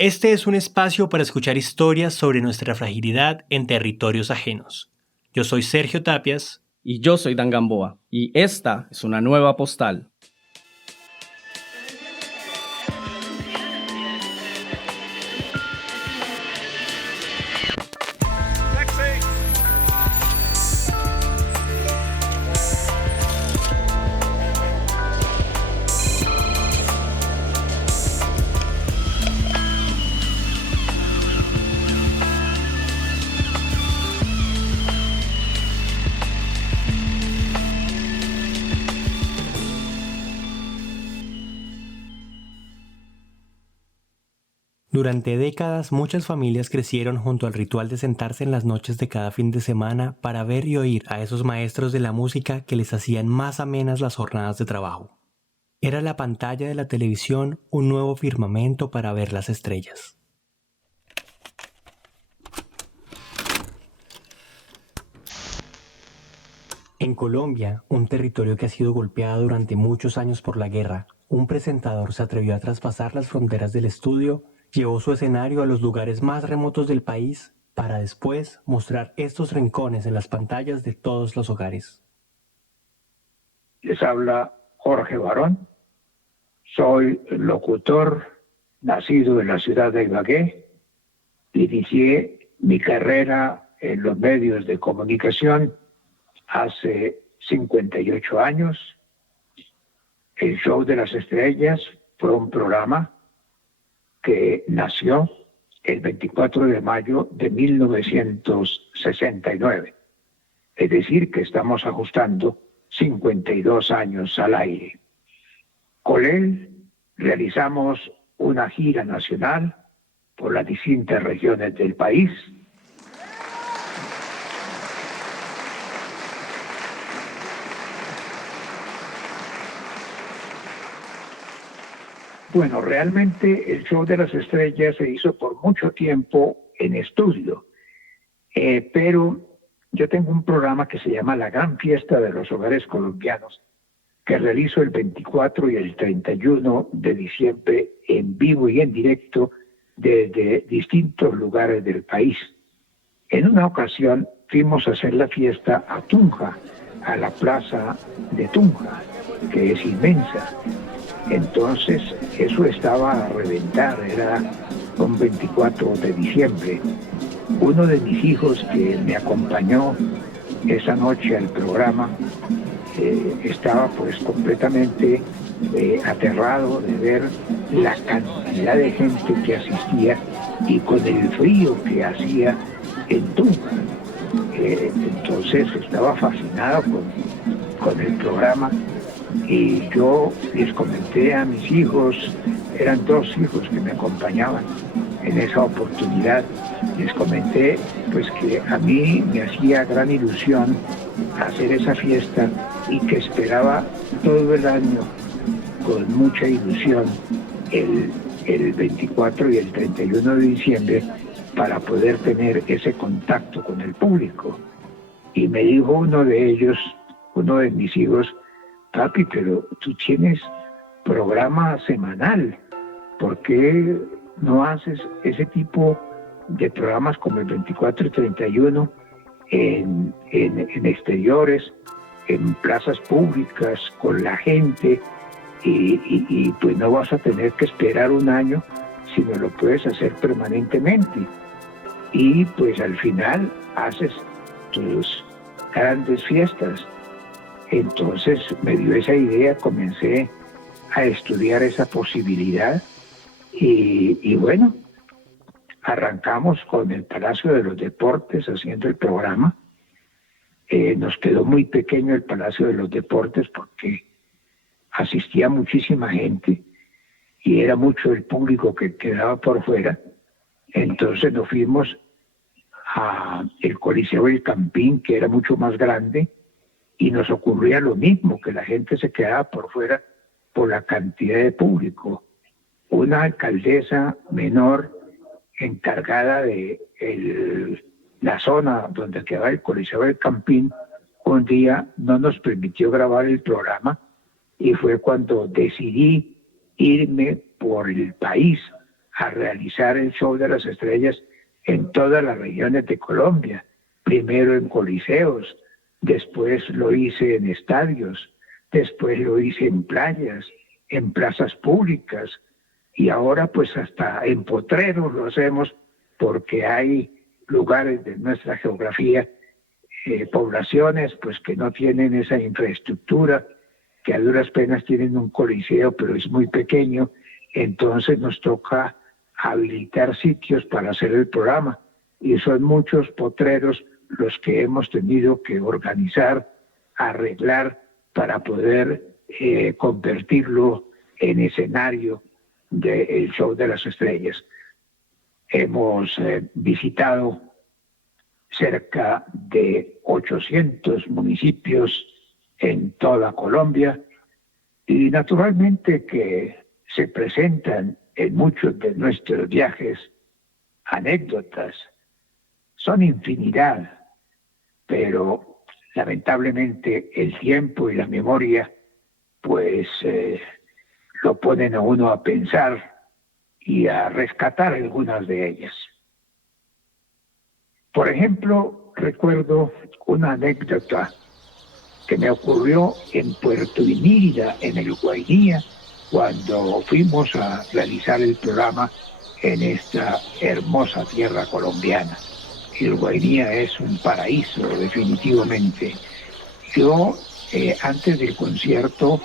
Este es un espacio para escuchar historias sobre nuestra fragilidad en territorios ajenos. Yo soy Sergio Tapias. Y yo soy Dan Gamboa. Y esta es una nueva postal. Durante décadas, muchas familias crecieron junto al ritual de sentarse en las noches de cada fin de semana para ver y oír a esos maestros de la música que les hacían más amenas las jornadas de trabajo. Era la pantalla de la televisión un nuevo firmamento para ver las estrellas. En Colombia, un territorio que ha sido golpeado durante muchos años por la guerra, un presentador se atrevió a traspasar las fronteras del estudio, llevó su escenario a los lugares más remotos del país para después mostrar estos rincones en las pantallas de todos los hogares. Les habla Jorge Barón. Soy locutor, nacido en la ciudad de Ibagué. Inicié mi carrera en los medios de comunicación hace 58 años. El Show de las Estrellas fue un programa que nació el 24 de mayo de 1969. Es decir, que estamos ajustando 52 años al aire. Con él realizamos una gira nacional por las distintas regiones del país. Bueno, realmente el Show de las Estrellas se hizo por mucho tiempo en estudio, pero yo tengo un programa que se llama La Gran Fiesta de los Hogares Colombianos, que realizo el 24 y el 31 de diciembre en vivo y en directo desde distintos lugares del país. En una ocasión fuimos a hacer la fiesta a Tunja, a la plaza de Tunja, que es inmensa. Entonces, eso estaba a reventar, era un 24 de diciembre. Uno de mis hijos que me acompañó esa noche al programa estaba pues completamente aterrado de ver la cantidad de gente que asistía y con el frío que hacía en Tunja. Entonces estaba fascinado con el programa. Y yo les comenté a mis hijos, eran 2 hijos que me acompañaban en esa oportunidad, les comenté pues que a mí me hacía gran ilusión hacer esa fiesta y que esperaba todo el año con mucha ilusión el 24 y el 31 de diciembre para poder tener ese contacto con el público. Y me dijo uno de ellos, uno de mis hijos: papi, pero tú tienes programa semanal, ¿por qué no haces ese tipo de programas como el 24 y 31 en exteriores, en plazas públicas, con la gente, y pues no vas a tener que esperar un año, sino lo puedes hacer permanentemente? Y pues al final haces tus grandes fiestas. Entonces me dio esa idea, comencé a estudiar esa posibilidad y bueno, arrancamos con el Palacio de los Deportes haciendo el programa. Nos quedó muy pequeño el Palacio de los Deportes porque asistía muchísima gente y era mucho el público que quedaba por fuera. Entonces nos fuimos al Coliseo del Campín, que era mucho más grande, y nos ocurría lo mismo, que la gente se quedaba por fuera por la cantidad de público. Una alcaldesa menor encargada de la zona donde quedaba el Coliseo del Campín, un día no nos permitió grabar el programa y fue cuando decidí irme por el país a realizar el show de las estrellas en todas las regiones de Colombia. Primero en coliseos, después lo hice en estadios, después lo hice en playas, en plazas públicas, y ahora pues hasta en potreros lo hacemos porque hay lugares de nuestra geografía, poblaciones pues que no tienen esa infraestructura, que a duras penas tienen un coliseo pero es muy pequeño, entonces nos toca habilitar sitios para hacer el programa, y son muchos potreros los que hemos tenido que organizar, arreglar para poder convertirlo en escenario del show de las estrellas. Hemos visitado cerca de 800 municipios en toda Colombia, y naturalmente que se presentan en muchos de nuestros viajes anécdotas. Son infinidad, pero lamentablemente el tiempo y la memoria pues lo ponen a uno a pensar y a rescatar algunas de ellas. Por ejemplo, recuerdo una anécdota que me ocurrió en Puerto Inírida, en el Guainía, cuando fuimos a realizar el programa en esta hermosa tierra colombiana. El Guainía es un paraíso, definitivamente. Yo, antes del concierto,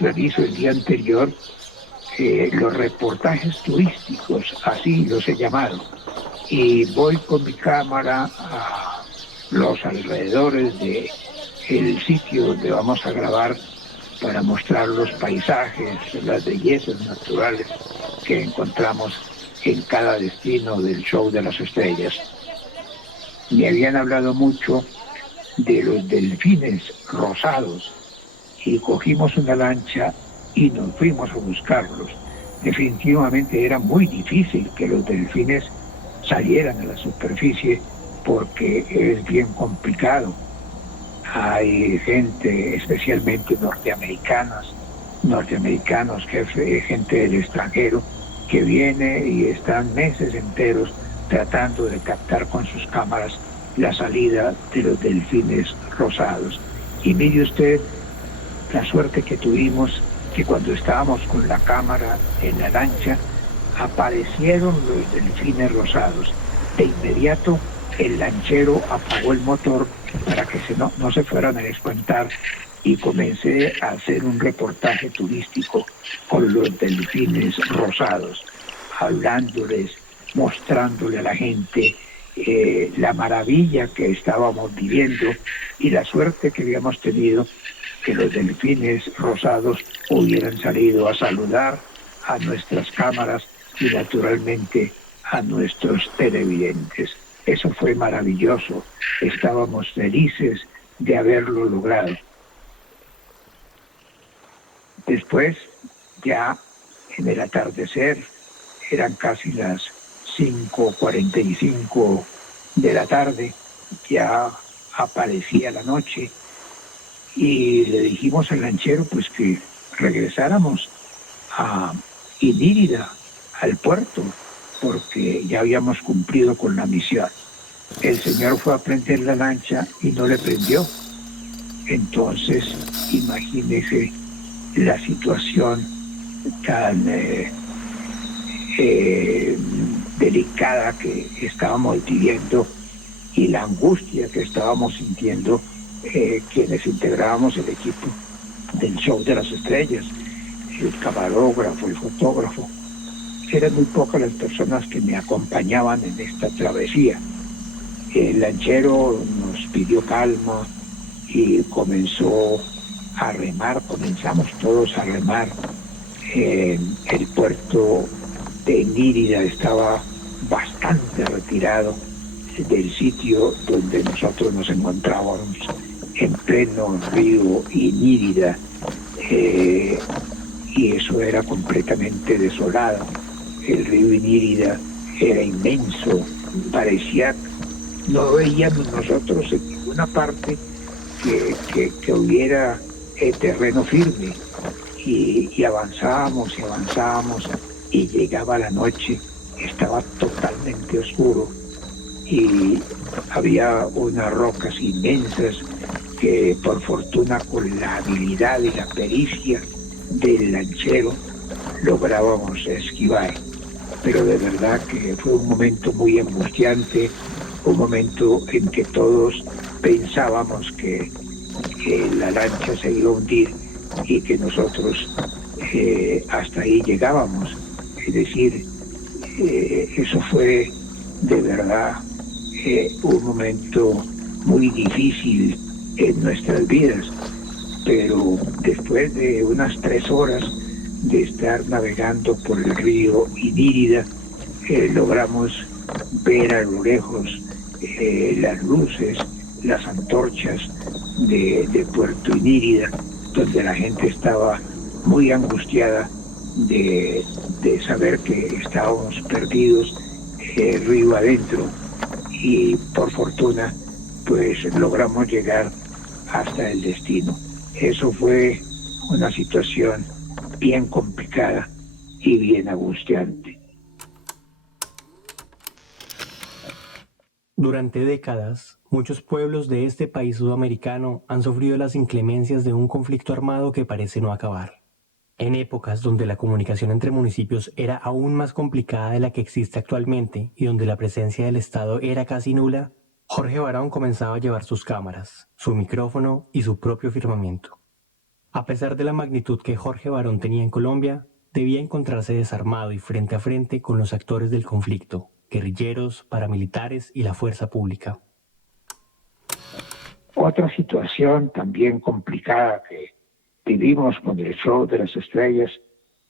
realizo el día anterior los reportajes turísticos, así los he llamado, y voy con mi cámara a los alrededores de el sitio donde vamos a grabar para mostrar los paisajes, las bellezas naturales que encontramos en cada destino del show de las estrellas. Me habían hablado mucho de los delfines rosados y cogimos una lancha y nos fuimos a buscarlos. Definitivamente era muy difícil que los delfines salieran a la superficie porque es bien complicado. Hay gente, especialmente norteamericanos, gente del extranjero, que viene y están meses enteros tratando de captar con sus cámaras la salida de los delfines rosados. Y mire usted la suerte que tuvimos, que cuando estábamos con la cámara en la lancha, aparecieron los delfines rosados. De inmediato el lanchero apagó el motor para que no se fueran a espantar, y comencé a hacer un reportaje turístico con los delfines rosados, hablándoles, mostrándole a la gente la maravilla que estábamos viviendo y la suerte que habíamos tenido que los delfines rosados hubieran salido a saludar a nuestras cámaras y naturalmente a nuestros televidentes. Eso fue maravilloso, estábamos felices de haberlo logrado. Después, ya en el atardecer, eran casi las 5:45 de la tarde, ya aparecía la noche, y le dijimos al lanchero pues que regresáramos a Inírida, al puerto, porque ya habíamos cumplido con la misión. El señor fue a prender la lancha y no le prendió. Entonces, imagínese la situación tan delicada que estábamos viviendo y la angustia que estábamos sintiendo quienes integrábamos el equipo del show de las estrellas, el camarógrafo, el fotógrafo. Eran muy pocas las personas que me acompañaban en esta travesía. El lanchero nos pidió calma y comenzó a remar, comenzamos todos a remar. El puerto de Inírida estaba bastante retirado del sitio donde nosotros nos encontrábamos, en pleno río Inírida, y eso era completamente desolado. El río Inírida era inmenso, parecía, no veíamos nosotros en ninguna parte que hubiera terreno firme, y avanzábamos y llegaba la noche estaba totalmente oscuro y había unas rocas inmensas que por fortuna con la habilidad y la pericia del lanchero lográbamos esquivar. Pero de verdad que fue un momento muy angustiante, un momento en que todos pensábamos que la lancha se iba a hundir y que nosotros hasta ahí llegábamos. Es decir, eso fue de verdad un momento muy difícil en nuestras vidas, pero después de unas 3 horas de estar navegando por el río Inírida, logramos ver a lo lejos las luces, las antorchas de Puerto Inírida, donde la gente estaba muy angustiada de saber que estábamos perdidos río adentro, y por fortuna pues logramos llegar hasta el destino. Eso fue una situación bien complicada y bien angustiante. Durante décadas, muchos pueblos de este país sudamericano han sufrido las inclemencias de un conflicto armado que parece no acabar. En épocas donde la comunicación entre municipios era aún más complicada de la que existe actualmente y donde la presencia del Estado era casi nula, Jorge Barón comenzaba a llevar sus cámaras, su micrófono y su propio firmamento. A pesar de la magnitud que Jorge Barón tenía en Colombia, debía encontrarse desarmado y frente a frente con los actores del conflicto, guerrilleros, paramilitares y la fuerza pública. Otra situación también complicada que vivimos con el show de las estrellas,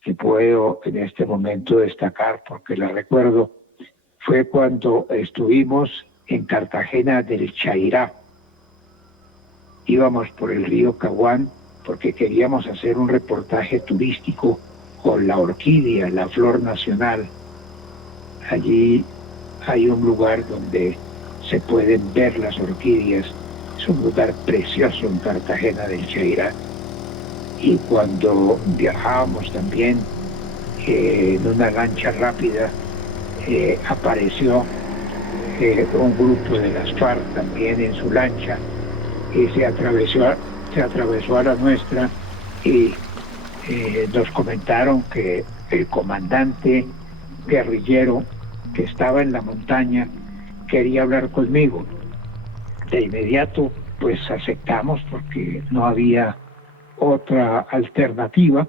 que puedo en este momento destacar porque la recuerdo, fue cuando estuvimos en Cartagena del Chairá. Íbamos por el río Caguán porque queríamos hacer un reportaje turístico con la orquídea, la flor nacional. Allí hay un lugar donde se pueden ver las orquídeas. Es un lugar precioso en Cartagena del Chairá. Y cuando viajábamos también en una lancha rápida, apareció un grupo de las FARC también en su lancha y se atravesó a la nuestra y nos comentaron que el comandante guerrillero que estaba en la montaña quería hablar conmigo. De inmediato pues aceptamos porque no había otra alternativa.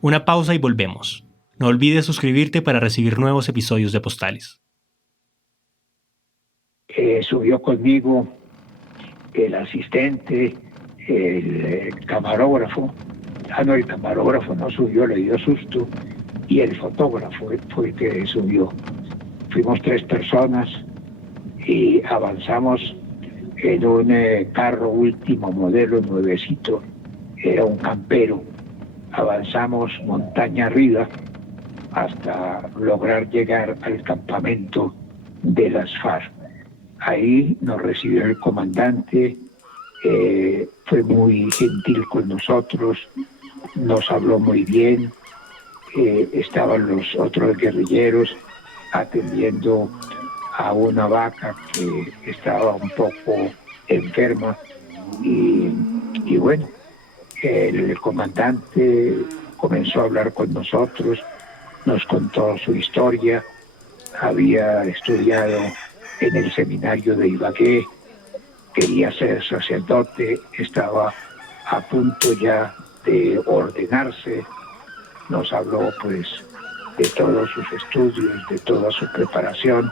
Una pausa y volvemos. No olvides suscribirte para recibir nuevos episodios de Postales. Subió conmigo el asistente, el camarógrafo. El camarógrafo no subió, le dio susto, y el fotógrafo fue el que subió. Fuimos 3 personas y avanzamos en un carro último modelo, nuevecito. Era un campero. Avanzamos montaña arriba hasta lograr llegar al campamento de las FARC. Ahí nos recibió el comandante, fue muy gentil con nosotros, nos habló muy bien. Estaban los otros guerrilleros atendiendo a una vaca que estaba un poco enferma y bueno, el comandante comenzó a hablar con nosotros, nos contó su historia. Había estudiado en el seminario de Ibagué, quería ser sacerdote, estaba a punto ya de ordenarse. Nos habló pues de todos sus estudios, de toda su preparación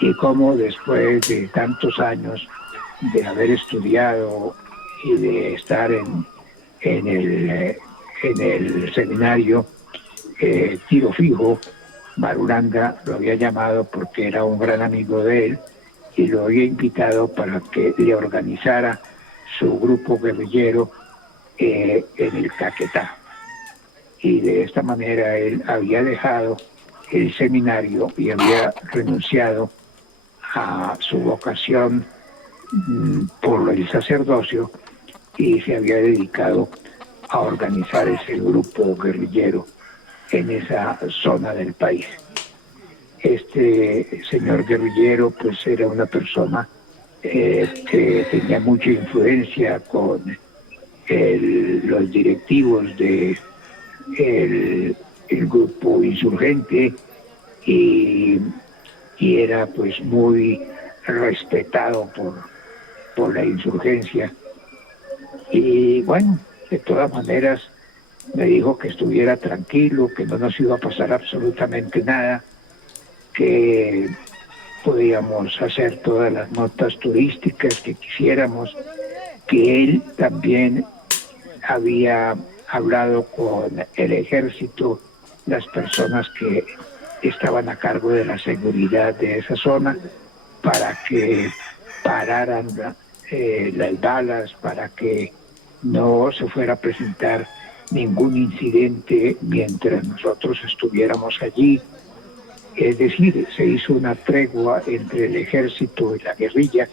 y cómo después de tantos años de haber estudiado y de estar en el seminario, Tiro Fijo, Marulanda lo había llamado porque era un gran amigo de él y lo había invitado para que le organizara su grupo guerrillero en el Caquetá. Y de esta manera él había dejado el seminario y había renunciado a su vocación por el sacerdocio y se había dedicado a organizar ese grupo guerrillero en esa zona del país. Este señor guerrillero pues era una persona que tenía mucha influencia con los directivos de el grupo insurgente y, y era pues muy respetado por la insurgencia. Y bueno, de todas maneras me dijo que estuviera tranquilo, que no nos iba a pasar absolutamente nada, que podíamos hacer todas las notas turísticas que quisiéramos, que él también había hablado con el ejército, las personas que estaban a cargo de la seguridad de esa zona, para que pararan las balas, para que no se fuera a presentar ningún incidente mientras nosotros estuviéramos allí. Es decir, se hizo una tregua entre el ejército y la guerrilla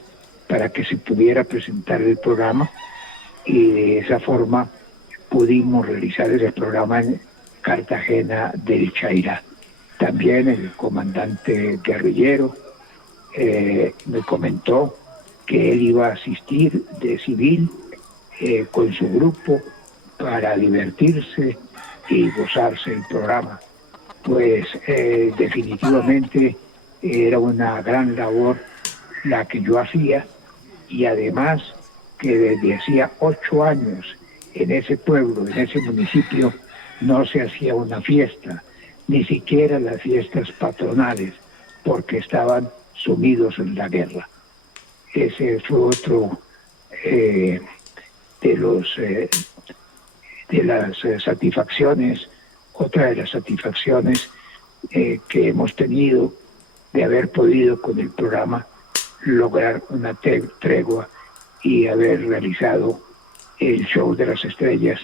para que se pudiera presentar el programa y de esa forma pudimos realizar ese programa en Cartagena del Chairá. También el comandante guerrillero me comentó que él iba a asistir de civil con su grupo para divertirse y gozarse el programa. Pues definitivamente era una gran labor la que yo hacía, y además que desde hacía 8 años en ese pueblo, en ese municipio, no se hacía una fiesta, ni siquiera las fiestas patronales, porque estaban sumidos en la guerra. Ese fue otro de las satisfacciones, otra de las satisfacciones que hemos tenido de haber podido con el programa lograr una tregua y haber realizado el show de las estrellas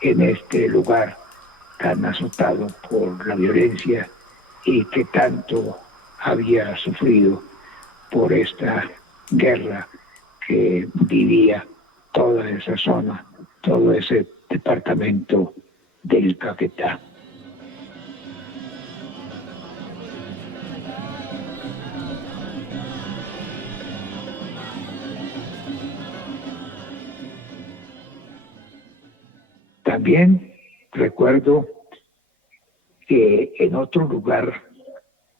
en este lugar tan azotado por la violencia y que tanto había sufrido por esta guerra que vivía toda esa zona, todo ese departamento del Caquetá. También recuerdo que en otro lugar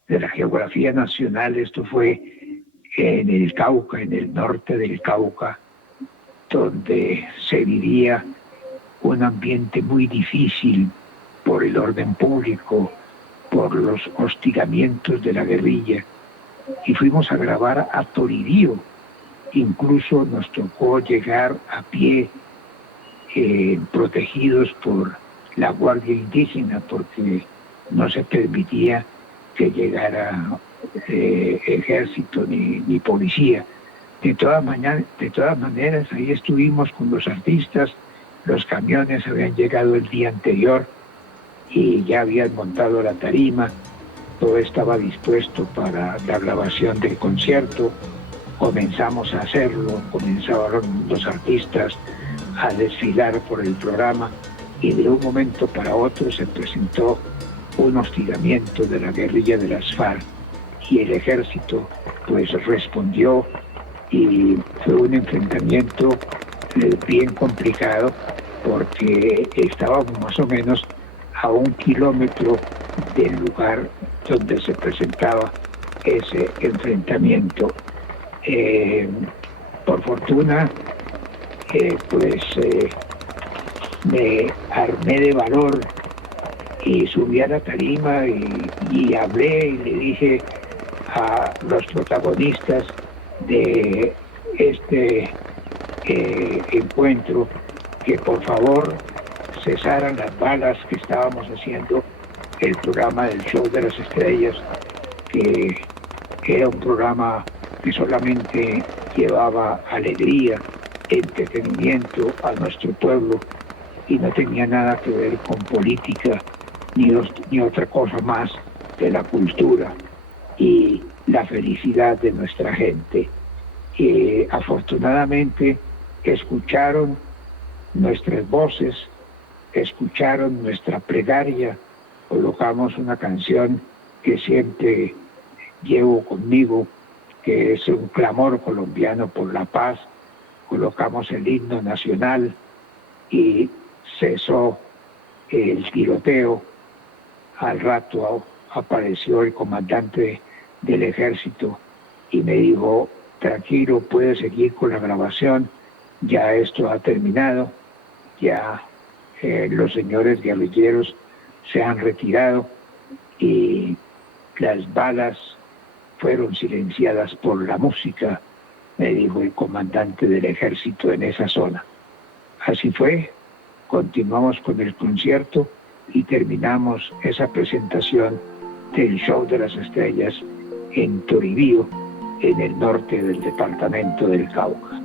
de la geografía nacional, esto fue en el Cauca, en el norte del Cauca, donde se vivía un ambiente muy difícil por el orden público, por los hostigamientos de la guerrilla, y fuimos a grabar a Toribío. Incluso nos tocó llegar a pie, protegidos por la Guardia Indígena, porque no se permitía que llegara ejército ni policía. De todas maneras, ahí estuvimos con los artistas, los camiones habían llegado el día anterior y ya habían montado la tarima, todo estaba dispuesto para la grabación del concierto. Comenzamos a hacerlo, comenzaron los artistas a desfilar por el programa y de un momento para otro se presentó un hostigamiento de la guerrilla de las FARC y el ejército pues respondió, y fue un enfrentamiento bien complicado porque estábamos más o menos a 1 kilómetro del lugar donde se presentaba ese enfrentamiento. Por fortuna, me armé de valor y subí a la tarima y hablé y le dije a los protagonistas de este encuentro que por favor cesaran las balas, que estábamos haciendo el programa del Show de las Estrellas, que era un programa que solamente llevaba alegría, entretenimiento a nuestro pueblo y no tenía nada que ver con política ni otra cosa más de la cultura y la felicidad de nuestra gente. Afortunadamente escucharon nuestras voces, escucharon nuestra plegaria, colocamos una canción que siempre llevo conmigo, que es un clamor colombiano por la paz. Colocamos el himno nacional y cesó el tiroteo. Al rato apareció el comandante del ejército y me dijo: tranquilo, puede seguir con la grabación, ya esto ha terminado, ya los señores guerrilleros se han retirado y las balas fueron silenciadas por la música, me dijo el comandante del ejército en esa zona. Así fue, continuamos con el concierto y terminamos esa presentación del Show de las Estrellas en Toribío, en el norte del departamento del Cauca.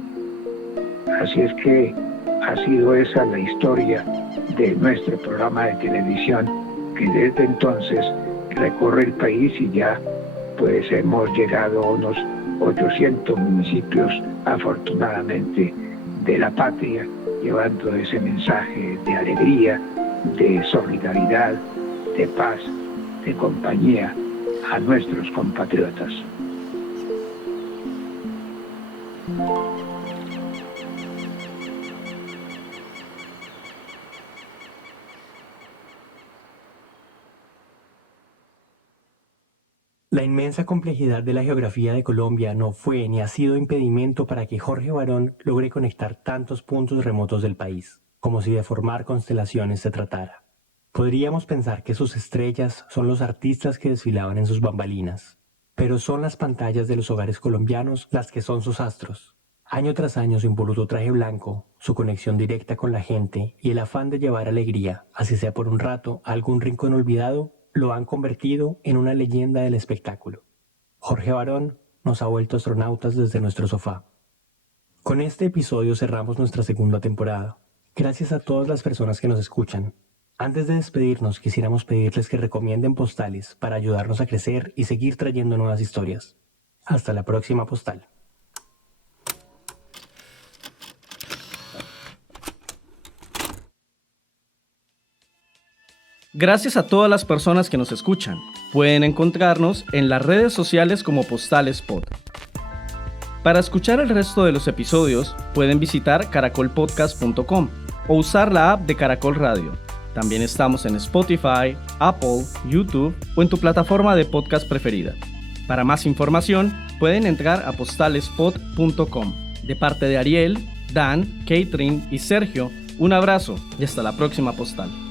Así es que ha sido esa la historia de nuestro programa de televisión, que desde entonces recorre el país y ya pues hemos llegado a unos 800 municipios, afortunadamente, de la patria, llevando ese mensaje de alegría, de solidaridad, de paz, de compañía a nuestros compatriotas. La inmensa complejidad de la geografía de Colombia no fue ni ha sido impedimento para que Jorge Barón logre conectar tantos puntos remotos del país, como si de formar constelaciones se tratara. Podríamos pensar que sus estrellas son los artistas que desfilaban en sus bambalinas, pero son las pantallas de los hogares colombianos las que son sus astros. Año tras año su impoluto traje blanco, su conexión directa con la gente y el afán de llevar alegría, así sea por un rato, a algún rincón olvidado, lo han convertido en una leyenda del espectáculo. Jorge Barón nos ha vuelto astronautas desde nuestro sofá. Con este episodio cerramos nuestra segunda temporada. Gracias a todas las personas que nos escuchan. Antes de despedirnos, quisiéramos pedirles que recomienden postales para ayudarnos a crecer y seguir trayendo nuevas historias. Hasta la próxima postal. Gracias a todas las personas que nos escuchan. Pueden encontrarnos en las redes sociales como Postales Pod. Para escuchar el resto de los episodios, pueden visitar caracolpodcast.com o usar la app de Caracol Radio. También estamos en Spotify, Apple, YouTube o en tu plataforma de podcast preferida. Para más información, pueden entrar a postalespod.com. De parte de Ariel, Dan, Catherine y Sergio, un abrazo y hasta la próxima postal.